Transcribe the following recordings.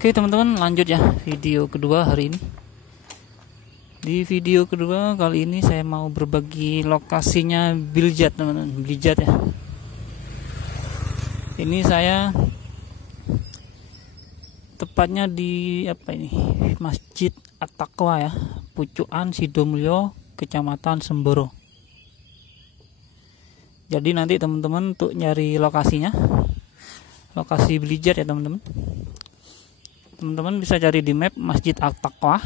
Oke teman-teman, lanjut ya video kedua hari ini. Di video kedua kali ini saya mau berbagi lokasinya Biljat teman-teman, Biljat ya. Ini saya tepatnya di apa ini, Masjid At-Taqwa ya, Pucukan Sidomulyo, Kecamatan Semboro. Jadi nanti teman-teman untuk nyari lokasinya, lokasi Biljat ya teman-teman. Teman-teman bisa cari di map Masjid At-Taqwa.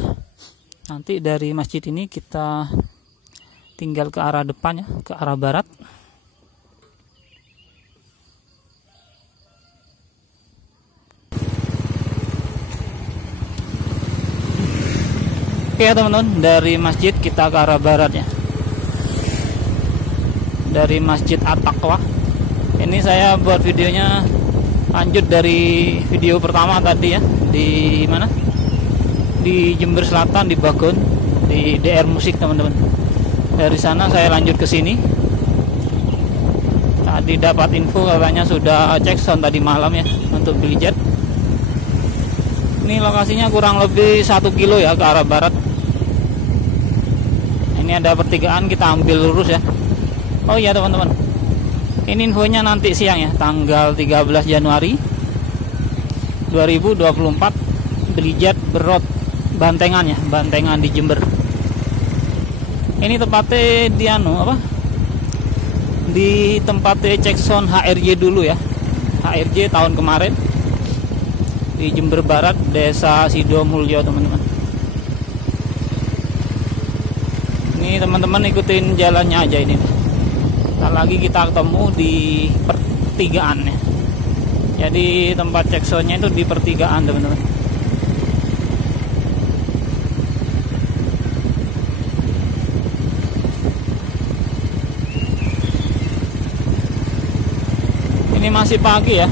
Nanti dari masjid ini kita tinggal ke arah depan ya, ke arah barat. Oke ya teman-teman, dari masjid kita ke arah barat ya. Dari Masjid At-Taqwa. Ini saya buat videonya lanjut dari video pertama tadi ya, di mana, di Jember Selatan, di Bagon, di DR Musik teman-teman. Dari sana saya lanjut ke sini. Tadi dapat info katanya sudah cek sound tadi malam ya untuk Biljat. Ini lokasinya kurang lebih 1 kilo ya ke arah barat. Ini ada pertigaan, kita ambil lurus ya. Oh iya teman-teman, ini infonya nanti siang ya, tanggal 13 Januari 2024, Biljat Berot Bantengan ya, Bantengan di Jember. Ini tempatnya di di tempatnya cek sound HRJ dulu ya, HRJ tahun kemarin di Jember Barat, Desa Sidomulyo teman-teman. Ini teman-teman ikutin jalannya aja ini. Lagi kita ketemu di pertigaan ya. Jadi tempat cek soundnya itu di pertigaan teman-teman. Ini masih pagi ya,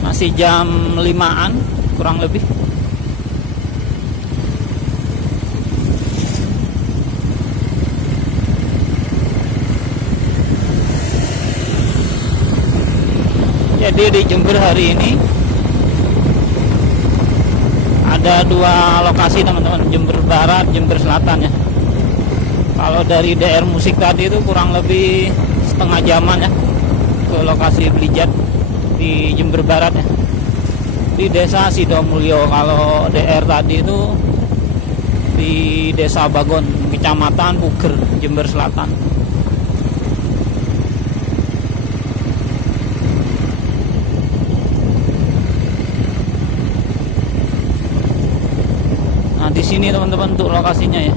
masih jam 5-an kurang lebih. Jadi di Jember hari ini ada 2 lokasi teman-teman, Jember Barat, Jember Selatan ya. Kalau dari DR Musik tadi itu kurang lebih setengah jaman ya ke lokasi Biljat di Jember Barat ya, di Desa Sidomulyo. Kalau DR tadi itu di Desa Bagon, Kecamatan Puger, Jember Selatan. Di sini teman-teman untuk lokasinya ya.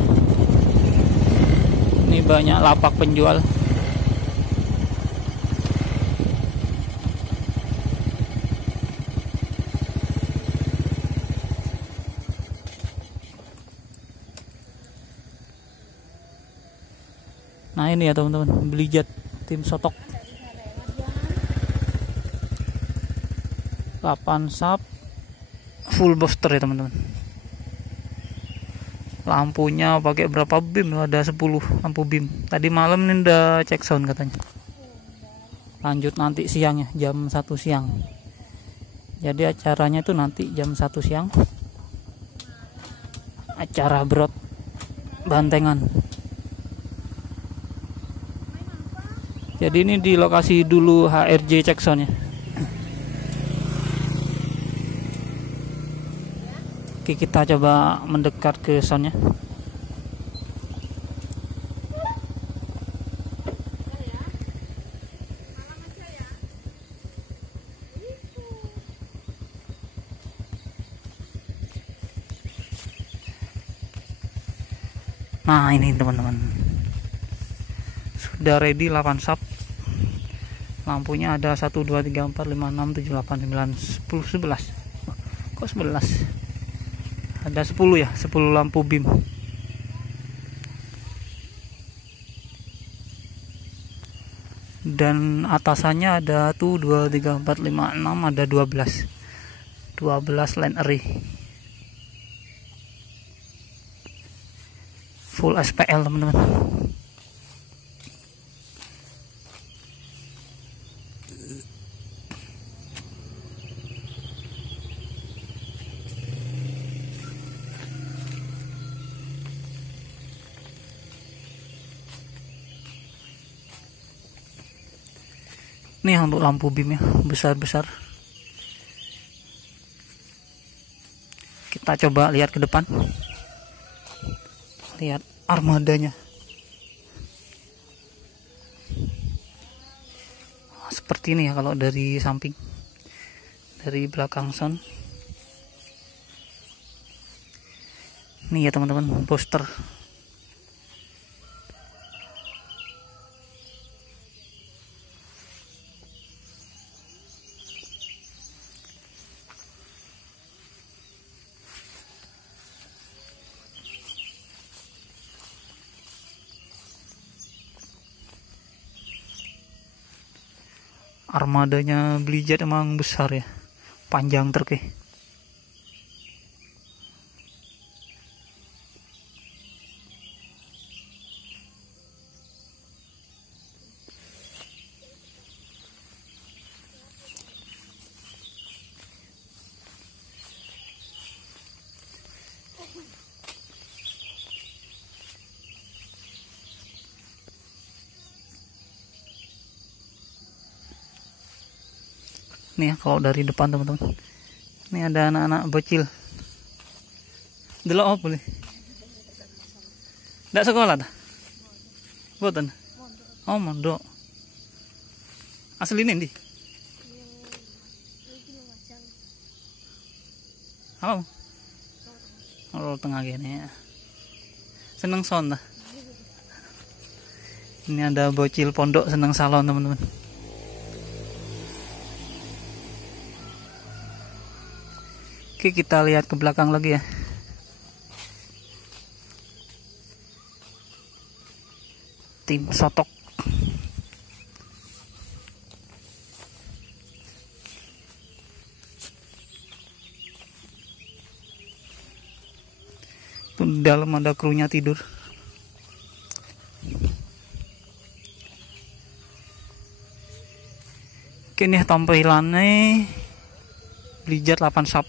Ini banyak lapak penjual. Nah ini ya teman-teman, Biljat tim Sotok 8 sub full booster ya teman-teman. Lampunya pakai berapa beam? Ada 10 lampu beam. Tadi malam ini udah cek sound katanya. Lanjut nanti siang ya, jam 1 siang. Jadi acaranya itu nanti jam 1 siang. Acara Berot Bantengan. Jadi ini di lokasi dulu HRJ cek sound ya. Oke, kita coba mendekat ke soundnya. Nah ini teman-teman, sudah ready 8 sub. Lampunya ada 1, 2, 3, 4, 5, 6, 7, 8, 9, 10, 11. Kok 11? Ada 10 ya, 10 lampu BIM. Dan atasannya ada tuh 2, 3, 4, 5, 6, ada 12 line array full SPL teman-teman. Nih untuk lampu BIM ya, besar-besar. Kita coba lihat ke depan. Lihat armadanya. Seperti ini ya kalau dari samping. Dari belakang sound. Nih ya teman-teman, poster. Armadanya Blizzard emang besar ya, panjang truk ya. Nih ya, kalau dari depan teman-teman. Ini ada anak-anak bocil. Delok apa boleh? Ndak sekolah ta? Boten. Oh, mondok. Asli ini ndi? Apa? Oh, tengah gini ya. Seneng sound ta? Ini ada bocil pondok seneng salon teman-teman. Oke, kita lihat ke belakang lagi ya. Tim Sotok. Tuh, di dalam ada krunya tidur. Oke, ini tampilannya Blizzard 8 sub.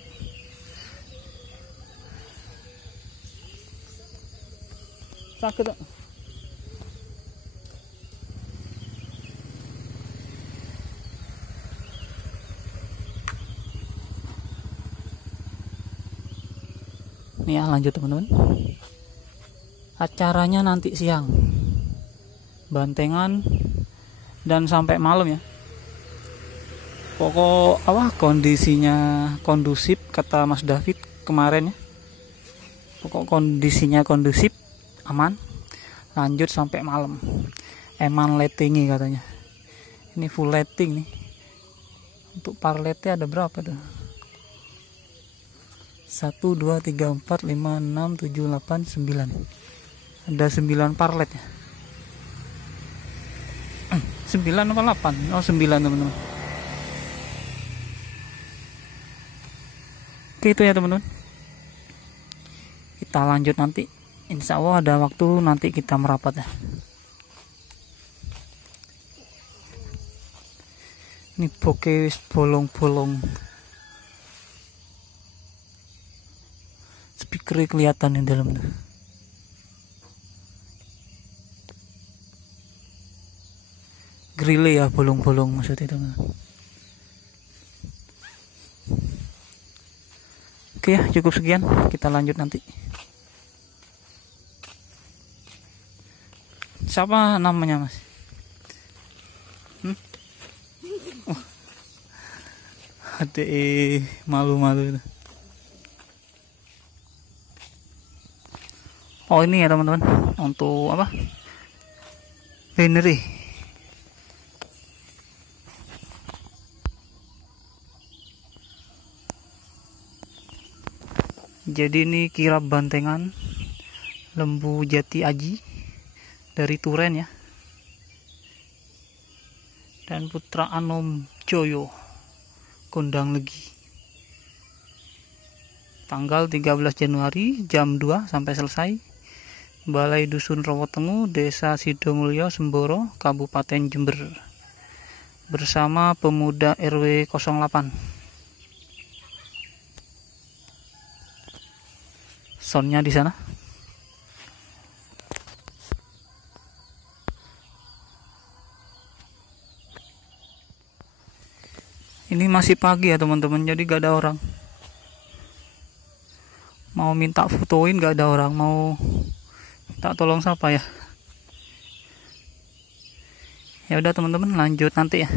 Sakit tak? Nih ya, lanjut teman-teman. Acaranya nanti siang, bantengan dan sampai malam ya. Pokok kondisinya kondusif kata Mas David kemarin ya. Pokok kondisinya kondusif, aman, lanjut sampai malam. Eman lighting katanya. Ini full lighting nih. Untuk parletnya ada berapa tuh? 1, 2, 3, 4, 5, 6, 7, 8, 9. Ada 9 parlet ya. 9 apa 8? Oh 9 teman-teman. Oke, itu ya teman-teman. Kita lanjut nanti. Insya Allah ada waktu nanti kita merapat ya. Ini bokeh bolong-bolong. Speaker kelihatan di dalam. Grille ya, bolong-bolong maksudnya teman. Oke ya, cukup sekian. Kita lanjut nanti. Siapa namanya Mas? Oh. Adek malu-malu itu. Oh ini ya teman-teman, untuk apa? Binary. Jadi ini kirab bantengan lembu jati aji dari Turen ya, dan putra Anom Joyo kondang legi. Tanggal 13 Januari jam 2 sampai selesai. Balai Dusun Rawotengu, Desa Sidomulyo, Semboro, Kabupaten Jember, bersama pemuda RW 08. Soundnya di sana. Ini masih pagi ya teman-teman, jadi gak ada orang. Mau minta fotoin gak ada orang, mau minta tolong siapa ya. Ya udah teman-teman, lanjut nanti ya.